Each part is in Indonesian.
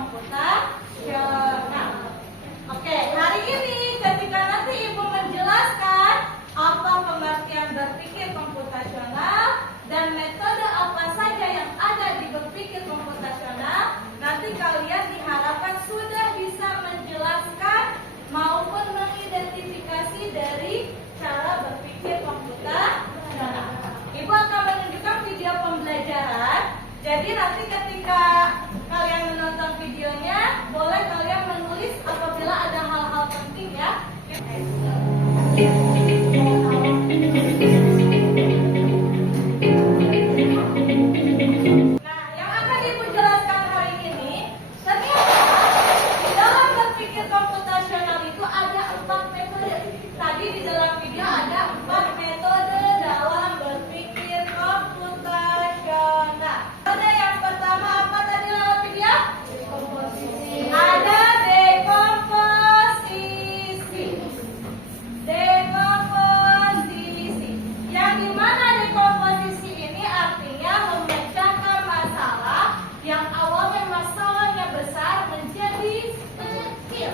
komputasional. Oke, hari ini ketika nanti Ibu menjelaskan apa pengertian berpikir komputasional dan metode apa saja yang ada di berpikir komputasional, nanti kalian diharapkan sudah bisa menjelaskan maupun mengidentifikasi dari cara berpikir komputasional. Ibu akan menunjukkan video pembelajaran. Jadi nanti ketika kalian menonton videonya, boleh kalian menulis apabila ada hal-hal penting ya. Nah, yang akan Ibu jelaskan hari ini, ternyata di dalam berpikir komputasional itu ada 4 metode. Tadi di dalam video ada 4 metode dalam berpikir komputasional. Metode yang pertama apa tadi dalam video? Dekomposisi. Ada dekomposisi. Dekomposisi. Yang dimana dekomposisi ini artinya memecahkan masalah yang awalnya masalahnya besar menjadi kecil,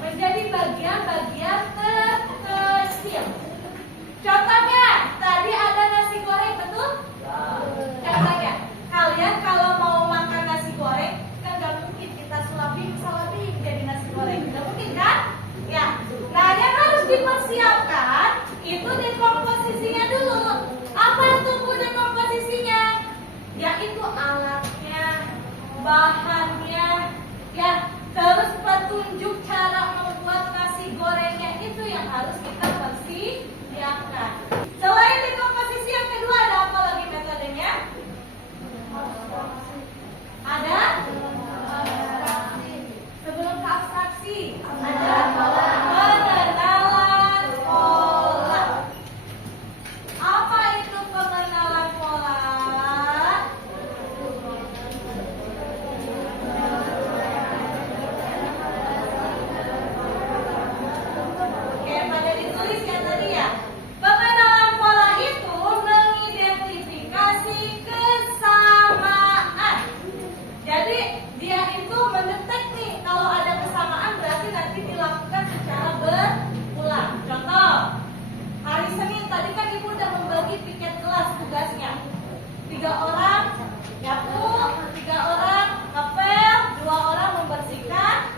menjadi bagian-bagian terkecil. Contohnya, tadi ada nasi goreng, betul? Contohnya, kalian kalau mau makan nasi goreng, kan gak mungkin kita sulapin jadi nasi goreng. Gak mungkin kan? Ya. Nah, yang harus dipersiapkan itu dekomposisinya dulu. Apa itu dekomposisinya? Yaitu alatnya, bahannya, ya. Terus petunjuk cara membuat nasi gorengnya itu yang harus kita persiapkan. Selain dekomposisi yang kedua ada apa lagi metodenya? Ada? Sebelum ke abstraksi, ada pengenalan pola. Apa itu pengenalan pola? Oke, pada ditulis ya tadi ya. Pengenalan pola itu mengidentifikasi kesamaan. Jadi dia itu mendetek nih kalau ada kesamaan berarti nanti dilakukan secara berulang. Contoh, hari Senin tadi kan Ibu udah membagi piket kelas tugasnya. 3 orang nyapu, 3 orang ngepel, 2 orang membersihkan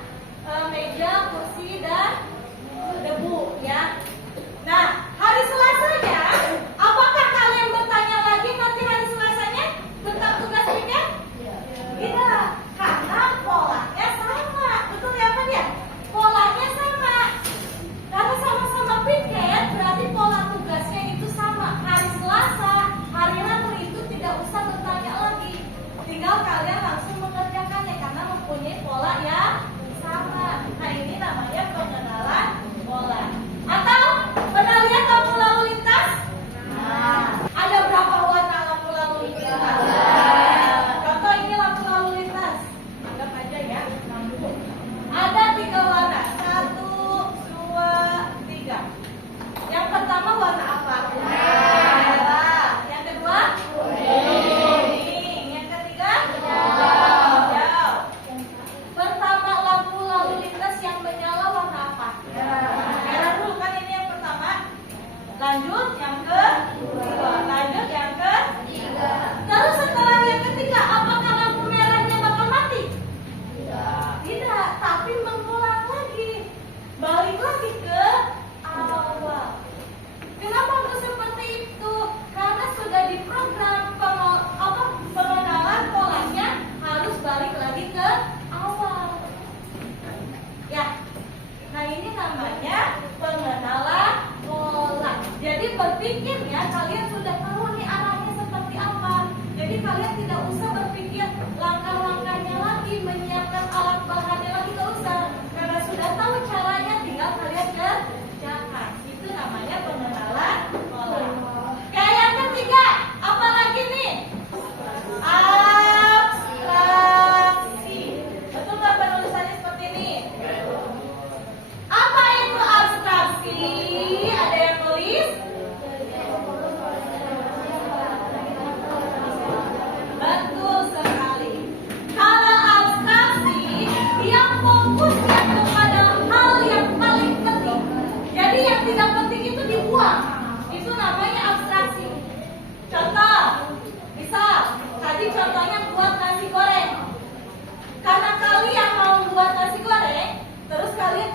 meja, kursi dan debu ya. Nah, hari Selasanya, apakah kalian bertanya lagi nanti hari Selasanya tentang tugas piket? Tidak, karena polanya sama. Betul ya Pak ya? Polanya sama. Karena sama-sama piket, berarti pola tugasnya itu sama. Hari Selasa, hari Rabu itu tidak usah bertanya lagi. Tinggal kalian langsung mengerjakannya karena mempunyai pola yang sama. Nah, ini namanya pengenalan pola. Atau pernah lihat lampu lalu lintas? Ada berapa warna lampu lalu lintas? Contoh ini lampu lalu lintas. Anggap aja ya, lampu. Ada 3 warna. 1, 2, 3. Yang pertama warna apa? Merah. Yang kedua? Kuning. Yang ketiga? Hijau. Pertama lampu lalu lintas yang menyala warna apa? Merah dulu kan ini yang pertama. Lanjut yang kedua. Lanjut yang ketiga. Terus setelah yang ketiga, apakah lampu merahnya bakal mati? Tidak, tapi mengulang lagi. Balik lagi ke awal. Kenapa harus seperti itu? Karena sudah diprogram pengenalan polanya harus balik lagi ke awal. Ya. Nah, ini namanya pengenalan pola. Jadi berpikirnya kalian sudah tahu nih arahnya seperti apa. Jadi kalian tidak usah berpikir langkah-langkahnya lagi, menyiapkan alat bahannya lagi, tidak usah. Karena sudah tahu caranya, tinggal kalian kerjakan. Itu namanya pengenalan pola. Kayak yang ketiga, apa lagi nih? Abstraksi. Betul nggak penulisannya seperti ini? Apa itu abstraksi? Ada yang tulis?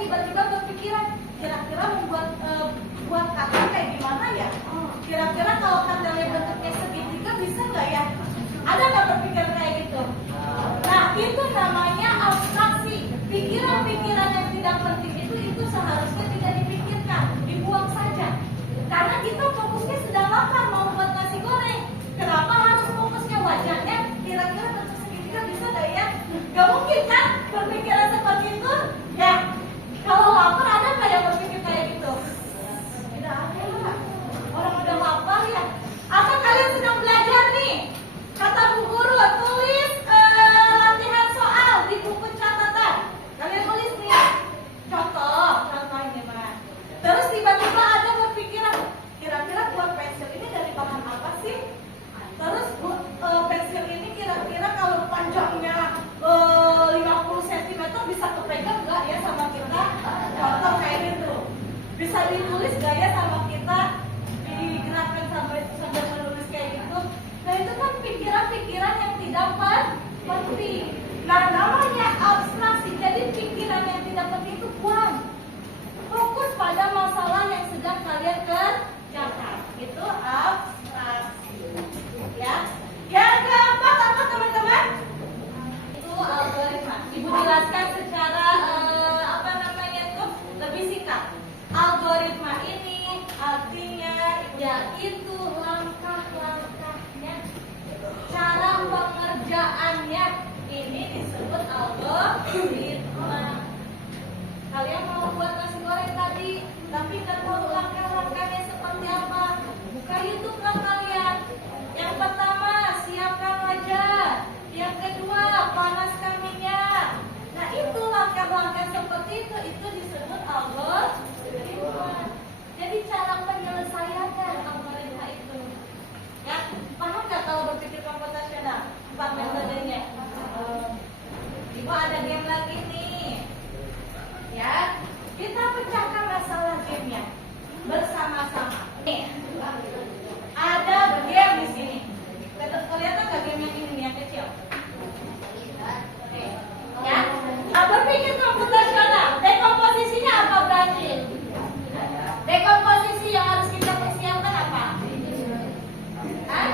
tiba-tiba berpikiran, kira-kira buat kata kayak gimana ya? Kira-kira kalau katanya bentuknya segitiga bisa nggak ya? Ada nggak berpikir kayak gitu? Nah, itu namanya abstraksi. Pikiran-pikiran yang tidak penting itu seharusnya tidak dipikirkan, dibuang saja. Karena kita fokusnya sedang lapar mau buat nasi goreng. Kenapa harus fokusnya wajahnya? Kira-kira bentuk segitiga bisa nggak ya? Gak mungkin kan berpikiran seperti itu? Ya, kalau lapar ada nggak yang berpikir kayak gitu? Tidak ada lah. Orang udah lapar ya. Apa kalian sedang belajar nih? Kata Bu Guru, tulis latihan soal di buku catatan. Kalian tulis nih ya. Contohnya Mas. Terus tiba-tiba ada berpikiran, kira-kira buat pensil ini dari bahan apa sih? Terus pensil ini kira-kira kalau panjangnya 50 cm bisa kepegang nggak ya sama kita? Contoh kayak gitu. Bisa ditulis nggak ya sama kita? Digerakkan sambil menulis kayak gitu. Nah itu kan pikiran-pikiran yang tidak penting. Nah namanya abstraksi. Jadi pikiran yang tidak penting itu buang. Fokus pada masalah yang sedang kalian kerjakan. Itu abstraksi. Ya. Yang keempat apa teman-teman? Itu algoritma. Ibu jelaskan secara lebih singkat. Algoritma ini artinya yaitu langkah-langkahnya, cara pengerjaannya. Ini disebut algoritma. Kalian mau buat nasi goreng tadi, tapi nggak tahu langkah-langkahnya seperti apa? Buka YouTube lah kalian. Yang pertama, siapkan wajan. Yang kedua, panaskan minyak. Nah itu langkah-langkah seperti itu disebut algoritma. Jadi cara penyelesaian algoritma itu. Ya, paham nggak kalau berpikir komputasional? Empat metodenya. Ibu ada game lagi nih. Ya, kita pecahkan masalah gamenya bersama-sama. Nih, ada game di sini. Kelihatan nggak game yang ini yang kecil? Nih, ya. Berpikir komputasional. Dekomposisinya apa berarti? Dekomposisi yang harus kita persiapkan apa? Hah?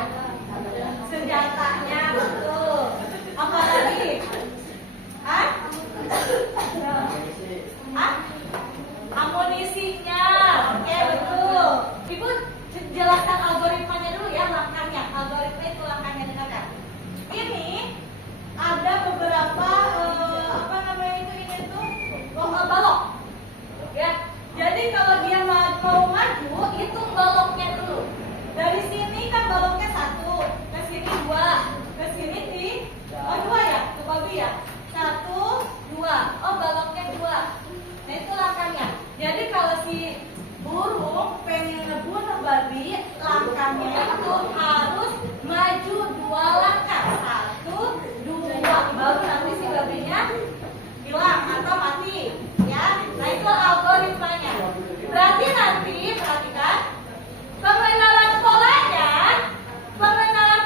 Senjatanya, betul. Apa lagi? Hah? Hah? Amunisinya. Oke, betul. Ibu jelaskan algoritmanya dulu ya, langkahnya. Algoritma itu langkahnya dengarkan. Ini ada beberapa balok. Ya. Jadi kalau dia mau maju, hitung baloknya dulu. Dari sini kan baloknya 1, ke sini 2, ke sini 2 ya, ke babi ya. 1, 2. Oh, baloknya 2. Nah, itu langkahnya. Jadi kalau si burung pengen ngebunuh babi, langkahnya itu harus maju 2 langkah. 1, 2. Baru nanti si babinya hilang atau mati. Ya, nah itu algoritmanya. Berarti nanti perhatikan pengenalan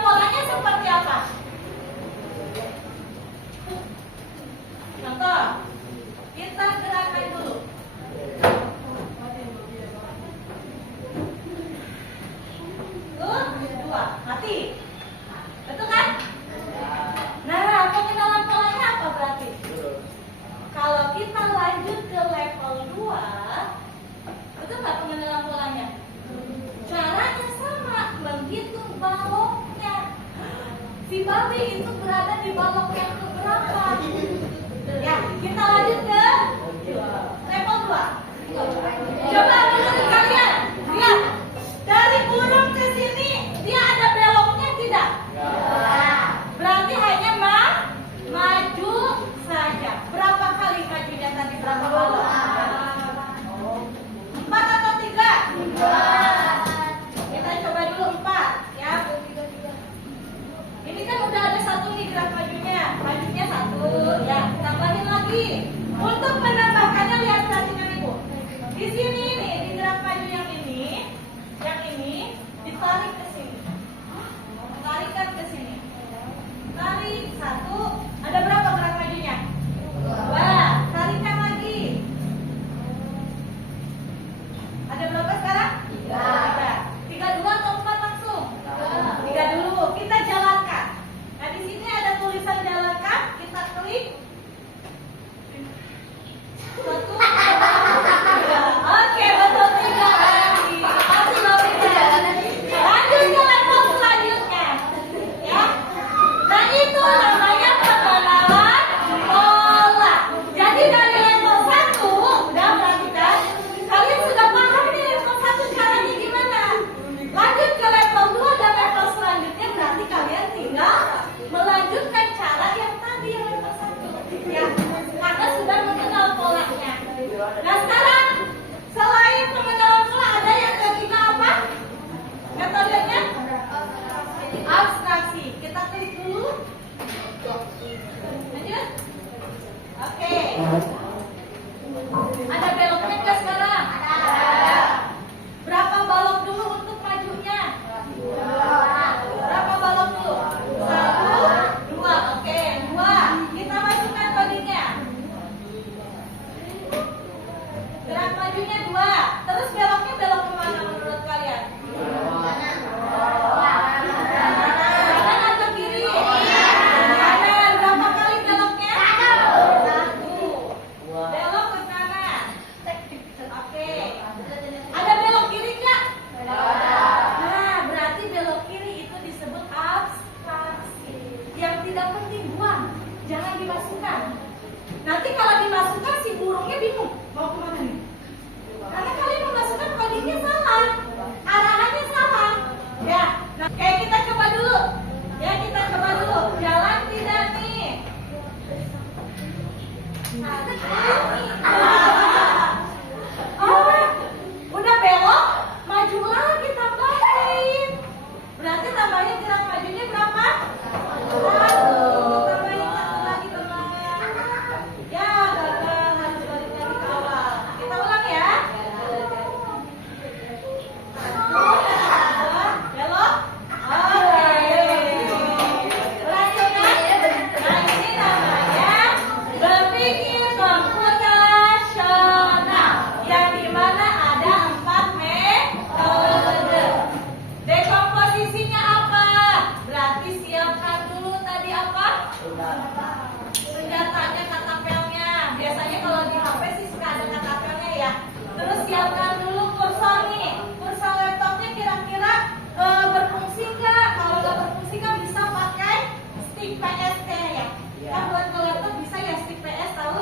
polanya seperti apa? Contoh, kita gerakan dulu. Tuh, 2, mati. Betul kan? Nah, pengenalan polanya apa berarti? Kalau kita lanjut ke level 2, betul nggak pengenalan polanya? Caranya sama, menghitung baloknya. Si babi itu berada di balok yang keberapa? Ya, kita lanjut ke level 2. Coba menurut kalian, lihat dari burung ke sini, dia ada beloknya tidak? Berarti hanya maju saja. Berapa kali majunya tadi? Berapa balok? 4 atau 3? 4. Kita coba dulu 4 ya. Ini kan udah ada 1 nih gerak majunya. Majunya 1. Nah sekarang selain pengenalan pola ada yang ketiga apa? Metodenya abstraksi. Kita klik dulu. Lanjut. Oke. Ada beloknya nggak sekarang? Ada. Berapa balok dulu untuk majunya? Berapa balok dulu? 1, 2. Oke, 2. Kita masuk metodenya. Gerak majunya 2. Terus beloknya belok kemana menurut kalian? Kanan atau kiri? Kanan. Berapa kali beloknya? 1. Belok ke kanan. Oke. Ada belok kiri nggak? Nah, berarti belok kiri itu disebut abstraksi. Yang tidak penting buang, jangan dimasukkan. Nanti kalau dimasukkan si burungnya bingung mau kemana nih? Karena kalian memasukkan kodenya salah, arahannya salah. Ya, nah, kita coba dulu. Ya, kita coba dulu. Jalan tidak nih? Oh, udah belok, maju lagi tambahin. Berarti tambahnya gerak majunya berapa? 1. Tambahin 1 lagi teman. Ya, gagal harus balik lagi ke awal. Kita ulang ya. 1, belok. Oke. Berhasil kan? Nah, ini namanya berpikir komputasional, yang dimana ada 4 metode. Dekomposisinya apa? Berarti siapkan dulu tadi apa? Senjatanya, katapelnya. Biasanya kalau di HP sih suka ada katapelnya ya. Terus siapkan dulu kursor nih. Kursor laptopnya kira-kira berfungsi nggak? Kalau nggak berfungsi kan bisa pakai stick PS ya. Kan buat ke laptop bisa ya stick PS tahu?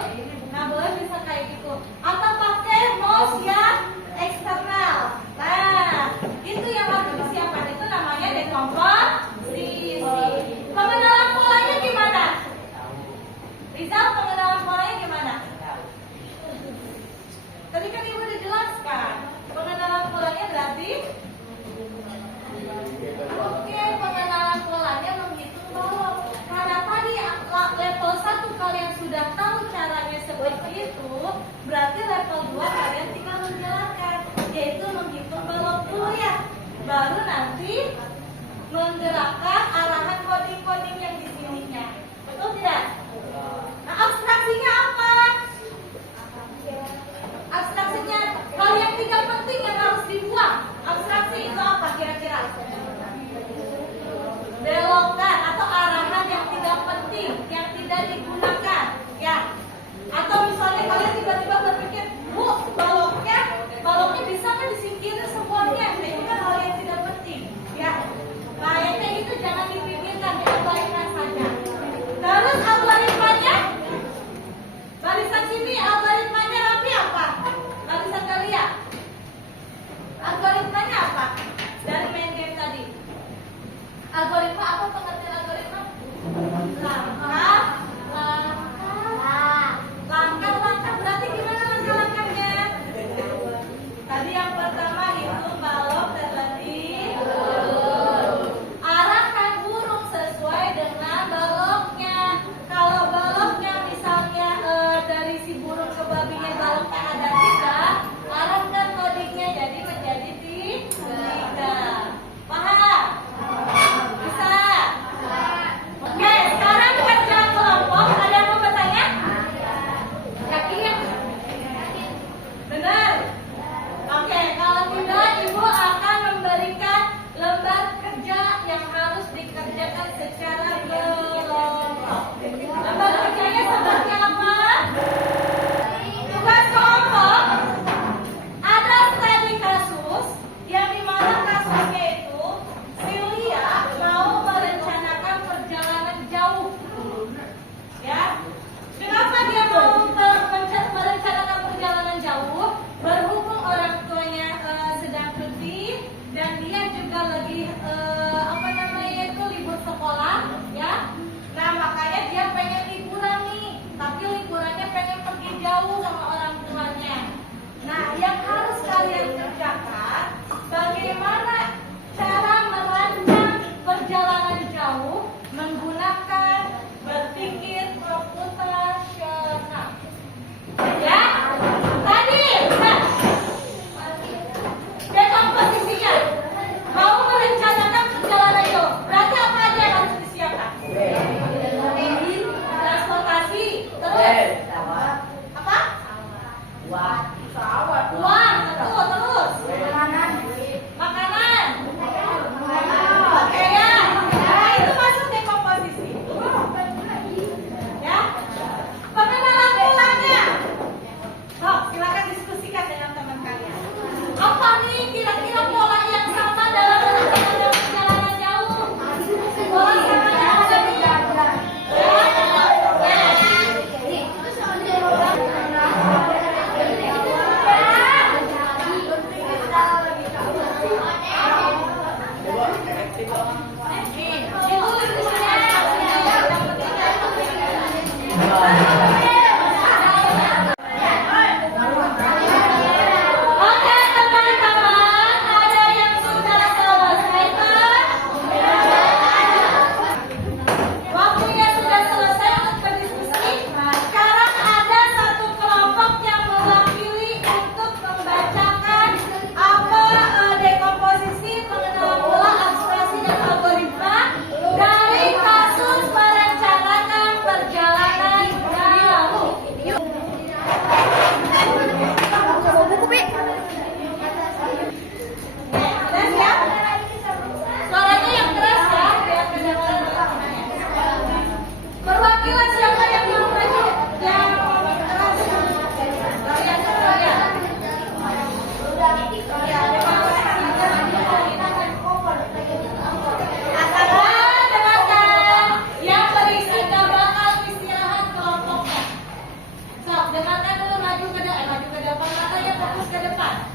Nah boleh bisa kayak gitu. Atau pakai mouse yang eksternal. Nah itu yang harus disiapkan, itu namanya dekomposisi. Pengenalan polanya gimana? Rizal, pengenalan polanya gimana? Tadi kan ibu udah jelaskan. Pengenalan polanya berarti oke, pengenalan polanya menghitung balok. Karena tadi level 1 kalian sudah tahu caranya seperti itu, berarti level 2 kalian tinggal menjalankan, yaitu menghitung balok dulu ya. Baru nanti menggerakkan arahan coding-coding yang di sininya. Betul tidak? Nah, abstraksinya apa? Abstraksinya hal yang tidak penting yang harus dibuang. Abstraksi itu apa kira-kira? Belokan atau arahan yang tidak penting, yang tidak digunakan, ya. Atau misalnya kalian tiba-tiba berpikir, Bu, baloknya bisa kan disingkirin semuanya? Nah, itu kan hal yang tidak penting, ya. Nah, yang kayak gitu jangan dengarkan dulu, maju ke depan, matanya fokus ke depan.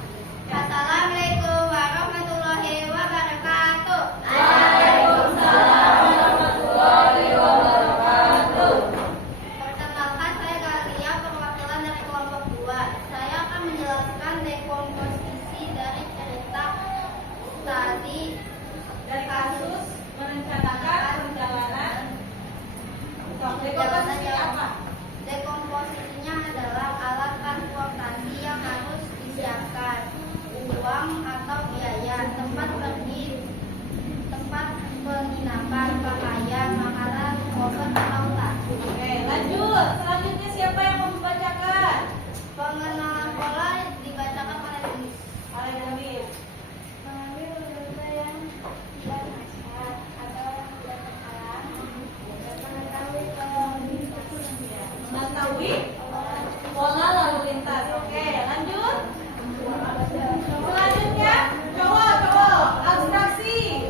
Assalamualaikum warahmatullahi wabarakatuh. Waalaikumsalam warahmatullahi wabarakatuh. Perkenalkan, saya Galia, perwakilan dari kelompok 2. Saya akan menjelaskan dekomposisi dari cerita tadi Dari kasus merencanakan perjalanan. Dekomposisi apa? Dekomposisinya adalah alat transportasi yang harus disiapkan, uang atau biaya, tempat pergi, tempat penginapan, pakaian, makanan, obat atau tas. Oke, lanjut. Selanjutnya siapa yang mau membacakan? Pengenalan pola dibacakan oleh Luis. Oleh Nabil. Mengambil rute yang tidak macet atau yang tidak terhalang, Mengetahui pola lalu lintas. Oke, lanjut. Selanjutnya, cowok, abstraksi.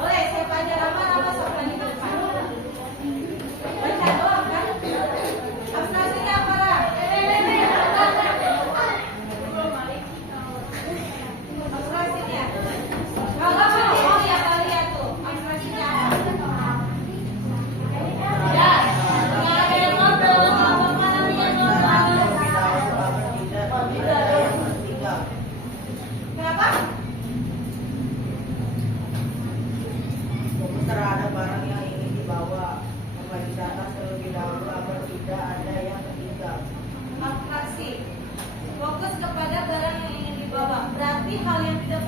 Boleh, siapa aja nama siapa di depan. Baca doang kan? Abstraksinya apa lah? Abstraksinya. Kalau mau lihat tuh. Abstraksinya apa? Ya, nggak ada yang ngobrol, nggak apa-apa namanya ngobrol. Kenapa? Fokus terhadap barang yang ingin dibawa. Tempat wisata terlebih dahulu agar tidak ada yang tertinggal. Abstraksi. Fokus kepada barang yang ingin dibawa. Berarti hal yang tidak